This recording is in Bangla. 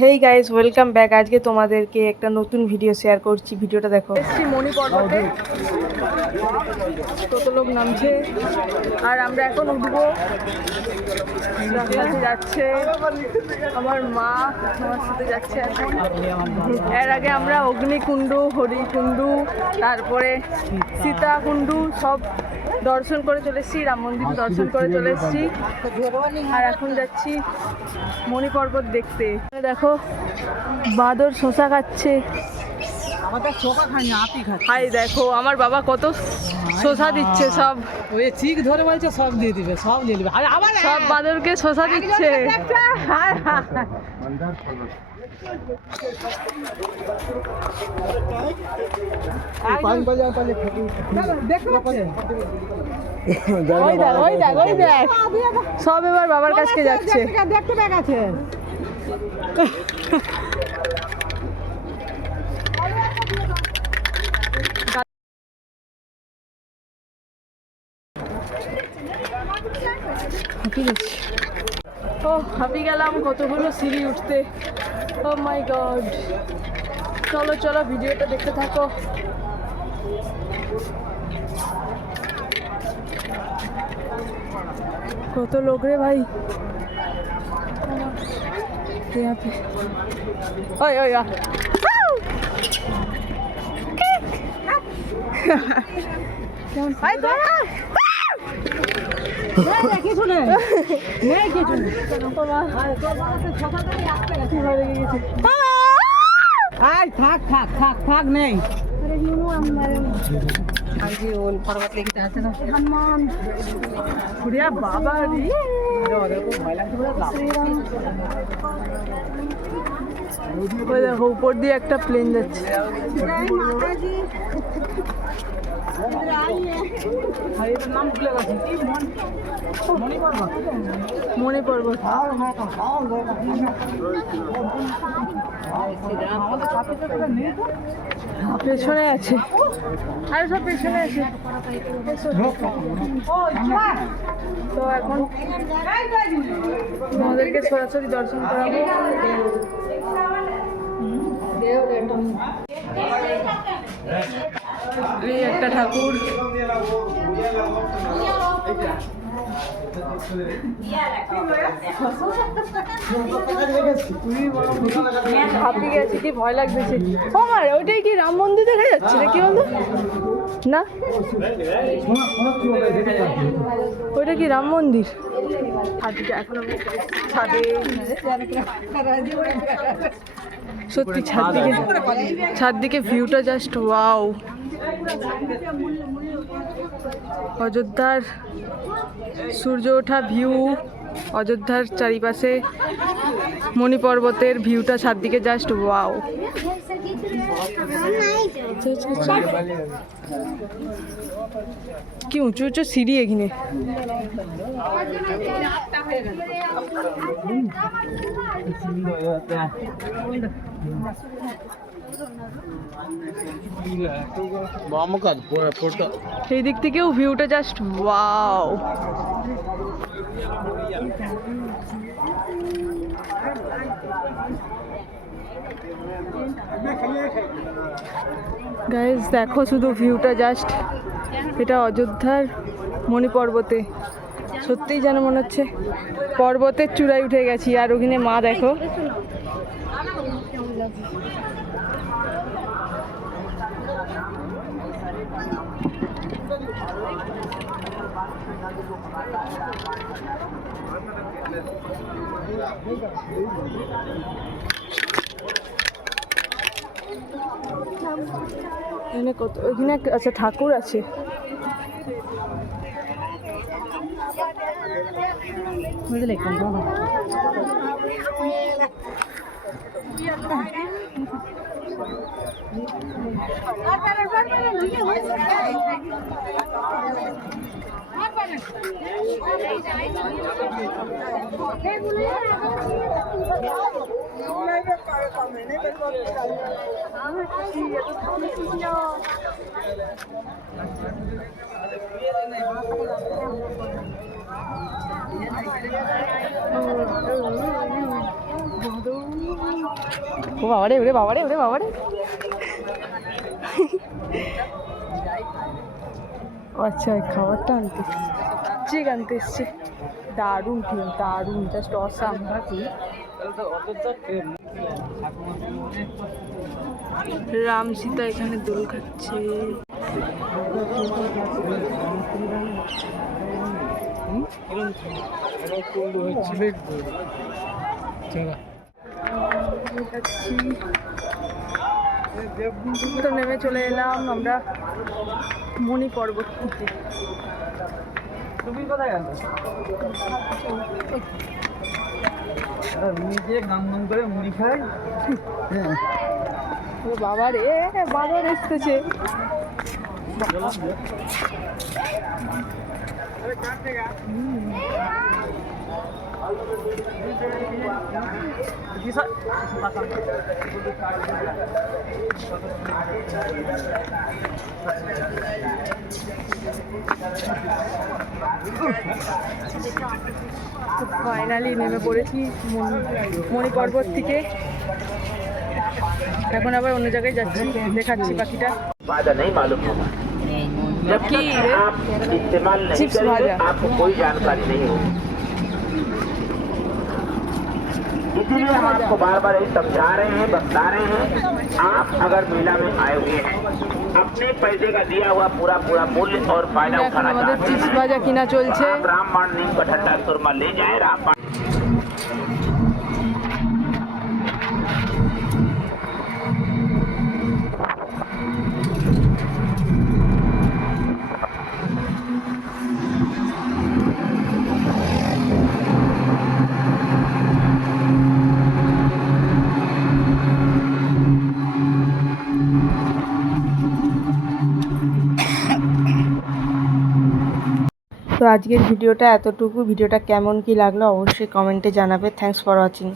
Hey guys, welcome back. আজকে তোমাদেরকে একটা নতুন ভিডিও শেয়ার করছি। ভিডিওটা দেখো। এসছি মণি পর্বতে, কত লোক নামছে আর আমরা এখন উঠবো। রাস্তাতে যাচ্ছে আমার মা, আমার সাথে যাচ্ছে এখন। এর আগে আমরা অগ্নিকুণ্ডু, হরিকুণ্ডু, তারপরে সীতাকুণ্ডু সব দর্শন করে চলে এসেছি, রাম মন্দির দর্শন করে চলে এসেছি। আর এখন যাচ্ছি মণি পর্বত দেখতে। দেখো বাঁদর শশা খাচ্ছে। হাই দেখো আমার বাবা কত শশা দিচ্ছে, সব চিক ধরে বলছে সব দিয়ে দিবে, সব নিয়ে নেবে। আবার সব বাঁদরকে শশা দিচ্ছে। সব এবার বাবার কাছে যাচ্ছে। দেখতে ব্যাগ আছে। ও হাঁপি গেলাম কতগুলো সিঁড়ি উঠতে। ও মাই গড। চলো চলো ভিডিওটা দেখতে থাকো। কত লোক রে ভাই। ওই ওই কিছু নেই, কিছু থাক থাক থাক থাক নেই। বাবা দেখো উপর দিয়ে একটা প্লেন যাচ্ছে। মণি পর্বত পেছনে আছে, আর সব পেছনে আছে। তো এখন আমাদেরকে সরাসরি দর্শন করাবো। এই একটা ঠাকুর, হাঁপিয়ে গেছি, কি ভয় লাগতেছে আমার। ওইটাই কি রাম মন্দির দেখা যাচ্ছে না কি বলতো? না ওইটা কি রাম মন্দির? এখন আমি ছাদে, সত্যি ছাদ দিকে ভিউটা জাস্ট ওয়াও। অযোধ্যার সূর্য ওঠা ভিউ, অযোধ্যার চারিপাশে মণি পর্বতের ভিউটা ছাদ দিকে জাস্ট ওয়াও। কি উঁচু উঁচু সিঁড়ি এখানে। সেই দিক থেকেও ভিউটা জাস্ট ওয়াও। গাইস দেখো শুধু ভিউটা জাস্ট। এটা অযোধ্যার মণি পর্বতে। সত্যিই যেন মনে হচ্ছে পর্বতের চূড়ায় উঠে গেছি। আর ওখানে মা দেখো। এখানে কত, ওইখানে আচ্ছা ঠাকুর আছে। বুঝলে ও বাবারে, ওরে বাবারে, ওরে বাবারে। ও আচ্ছা, খাবারটা আনতে চিক আনতে এসছে। দারুণ টিম, দারুণ, জাস্ট অসাম। রাম সীতা এখানে দোল খাচ্ছে। তো নেমে চলে এলাম আমরা মণি পর্বত থেকে। তুমি কোথায় গেল? নিজে গাম গাম করে মুড়ি খাই। বাবা রে, বাবা এসতেছে। ফাইনালি নেমে পড়েছি মণি পর্বত থেকে। এখন আবার অন্য জায়গায় যাচ্ছি, দেখাচ্ছি পাখিটা। फायदा नहीं मालूम होगा কি রে? आप इस्तेमाल नहीं चिप्स करेंगे भाजा। आपको कोई जानकारी नहीं होगी इसीलिए हम आपको बार बार यही समझा रहे हैं बता रहे हैं आप अगर मेला में आए हुए हैं अपने पैसे का दिया हुआ पूरा पूरा मूल्य और फायदा এখন उठाना আমাদের चाहते চিপস हैं ভাজা কিনা চলছে। आप रामबाण नीम का ठंडा सुरमा ले जाए रामबाण তো আজকের ভিডিওটা এতটুকু। ভিডিওটা কেমন কি লাগলো অবশ্যই কমেন্টে জানাবে। Thanks for watching.